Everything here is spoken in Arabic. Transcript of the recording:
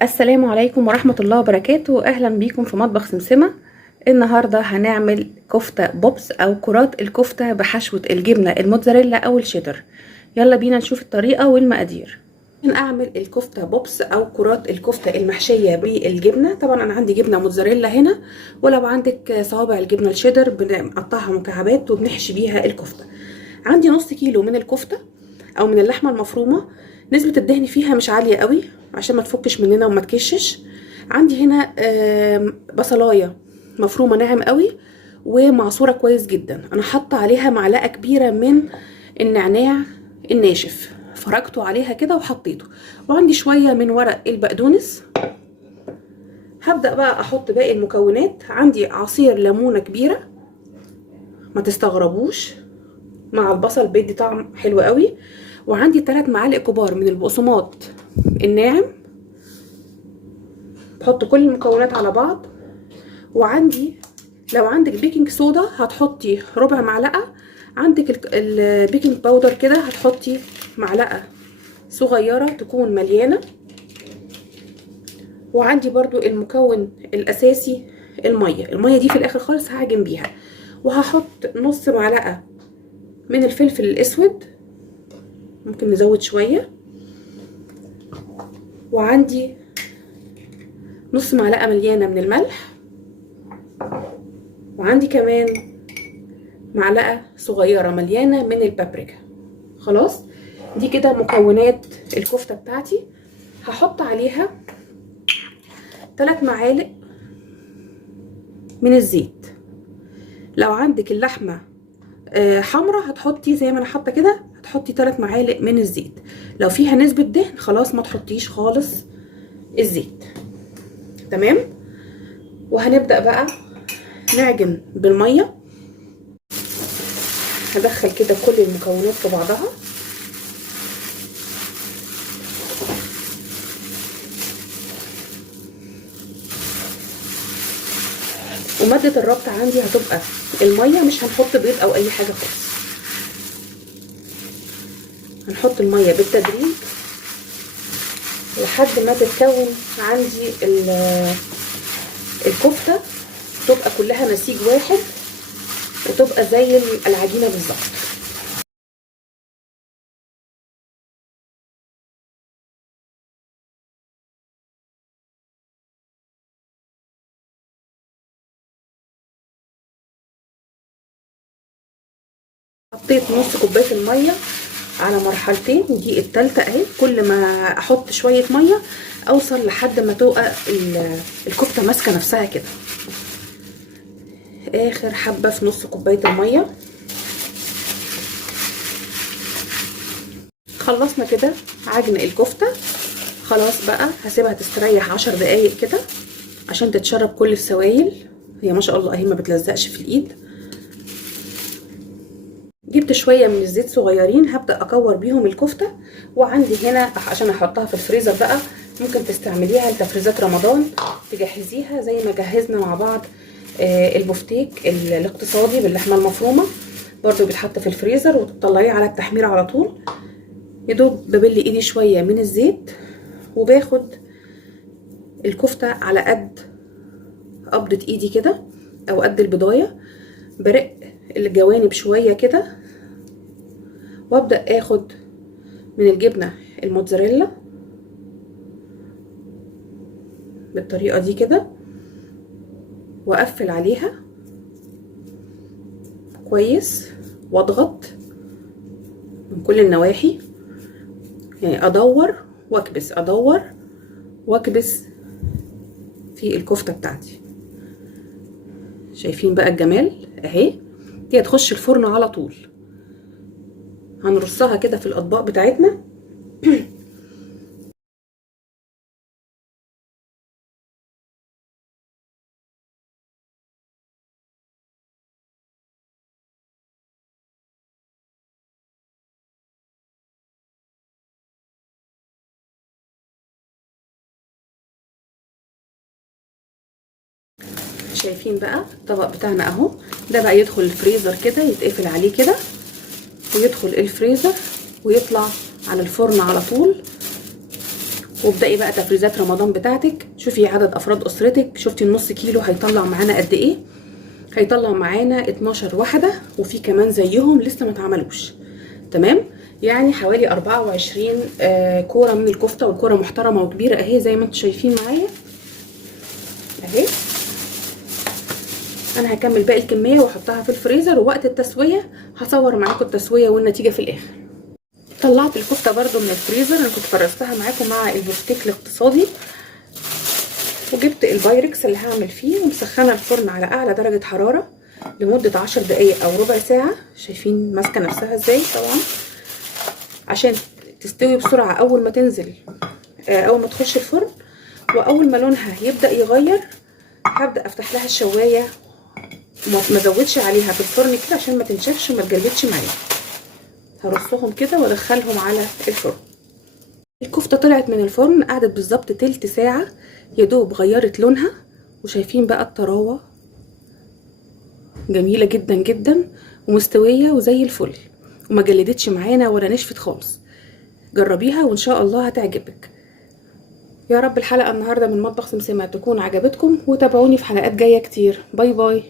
السلام عليكم ورحمة الله وبركاته. اهلا بيكم في مطبخ سمسمة. النهاردة هنعمل كفتة بوبس او كرات الكفتة بحشوة الجبنة الموتزاريلا او الشيدر. يلا بينا نشوف الطريقة والمقادير. عشان اعمل الكفتة بوبس او كرات الكفتة المحشية بالجبنة، طبعا انا عندي جبنة موتزاريلا هنا، ولو عندك صوابع الجبنة الشيدر بنقطعها مكعبات وبنحشي بيها الكفتة. عندي نص كيلو من الكفتة او من اللحمة المفرومة، نسبة الدهن فيها مش عالية قوي عشان ما تفكش مننا وما تكشش. عندي هنا بصلايه مفرومه ناعم قوي ومعصوره كويس جدا. انا حاطه عليها معلقه كبيره من النعناع الناشف، فركته عليها كده وحطيته. وعندي شويه من ورق البقدونس. هبدا بقى احط باقي المكونات. عندي عصير ليمونه كبيره، ما تستغربوش، مع البصل بيدي طعم حلو قوي. وعندي 3 معالق كبار من البقسماط الناعم. بحط كل المكونات على بعض. وعندي لو عندك بيكنج صودا هتحطي ربع معلقه، عندك البيكنج باودر كده هتحطي معلقه صغيره تكون مليانه. وعندي برضو المكون الاساسي الميه دي في الاخر خالص هعجن بيها. وهحط نص معلقه من الفلفل الاسود، ممكن نزود شويه. وعندي نص معلقه مليانه من الملح. وعندي كمان معلقه صغيره مليانه من البابريكا. خلاص، دي كده مكونات الكفته بتاعتي. هحط عليها 3 معالق من الزيت. لو عندك اللحمه حمرا هتحطي زي ما انا حاطه كده، هتحطي 3 معالق من الزيت. لو فيها نسبه دهن خلاص ما تحطيش خالص الزيت. تمام. وهنبدا بقى نعجن بالميه. هدخل كده كل المكونات في بعضها. ومادة الربط عندي هتبقى المية، مش هنحط بيض او اي حاجة خالص. هنحط المية بالتدريج لحد ما تتكون عندي الكفتة، تبقى كلها نسيج واحد وتبقى زي العجينة بالظبط. حطيت نص كوبايه الميه على مرحلتين، ودي التالتة اهي. كل ما احط شويه ميه اوصل لحد ما تبقى الكفته ماسكه نفسها كده. اخر حبه في نص كوبايه الميه. خلصنا كده عجن الكفته. خلاص بقى هسيبها تستريح 10 دقايق كده عشان تتشرب كل السوائل. هي ما شاء الله اهي ما بتلزقش في الايد. جبت شويه من الزيت صغيرين هبدا اكور بيهم الكفته. وعندي هنا عشان احطها في الفريزر بقى، ممكن تستعمليها لتفريزات رمضان، تجهزيها زي ما جهزنا مع بعض البفتيك الاقتصادي باللحمه المفرومه، برضو بيتحط في الفريزر وتطلعيه على التحمير على طول. يدوب ببل ايدي شويه من الزيت وباخد الكفته على قد قبضه ايدي كده او قد البضايه، برق الجوانب شويه كده، وابدا اخد من الجبنه الموتزاريلا بالطريقه دي كده، واقفل عليها كويس واضغط من كل النواحي، يعني ادور واكبس ادور واكبس في الكفته بتاعتي. شايفين بقى الجمال اهي. دي هتخش الفرن على طول. هنرصها كده في الاطباق بتاعتنا. شايفين بقى الطبق بتاعنا اهو. ده بقى يدخل الفريزر كده، يتقفل عليه كده ويدخل الفريزر ويطلع على الفرن على طول. وابدأي بقى تفريزات رمضان بتاعتك. شوفي عدد افراد اسرتك، شفتي النص كيلو هيطلع معانا قد ايه؟ هيطلع معانا 12 واحدة، وفي كمان زيهم لسه ما اتعملوش. تمام، يعني حوالي 24 كورة من الكفتة، والكورة محترمة وكبيرة اهي زي ما انتم شايفين معايا اهي. انا هكمل باقي الكمية واحطها في الفريزر، ووقت التسوية هصور معاكم التسوية والنتيجة في الاخر. طلعت الكفتة برضو من الفريزر، انا كنت فرزتها معاكم مع البفتيك الاقتصادي، وجبت البايركس اللي هعمل فيه، ومسخنه الفرن على اعلى درجه حراره لمده 10 دقايق او ربع ساعه. شايفين ماسكه نفسها ازاي؟ طبعا عشان تستوي بسرعه اول ما تنزل، اول ما تخش الفرن. واول ما لونها يبدا يغير هبدا افتح لها الشوايه، وما ازودش عليها في الفرن كده عشان ما تنشفش وما تجربتش معايا. هرصهم كده وادخلهم على الفرن. الكفته طلعت من الفرن، قعدت بالظبط تلت ساعه، يدوب غيرت لونها. وشايفين بقى الطراوه جميله جدا جدا ومستويه وزي الفل، وما جلدتش معانا ولا نشفت خالص. جربيها وان شاء الله هتعجبك. يا رب الحلقه النهارده من مطبخ سمسمه تكون عجبتكم، وتابعوني في حلقات جايه كتير. باي باي.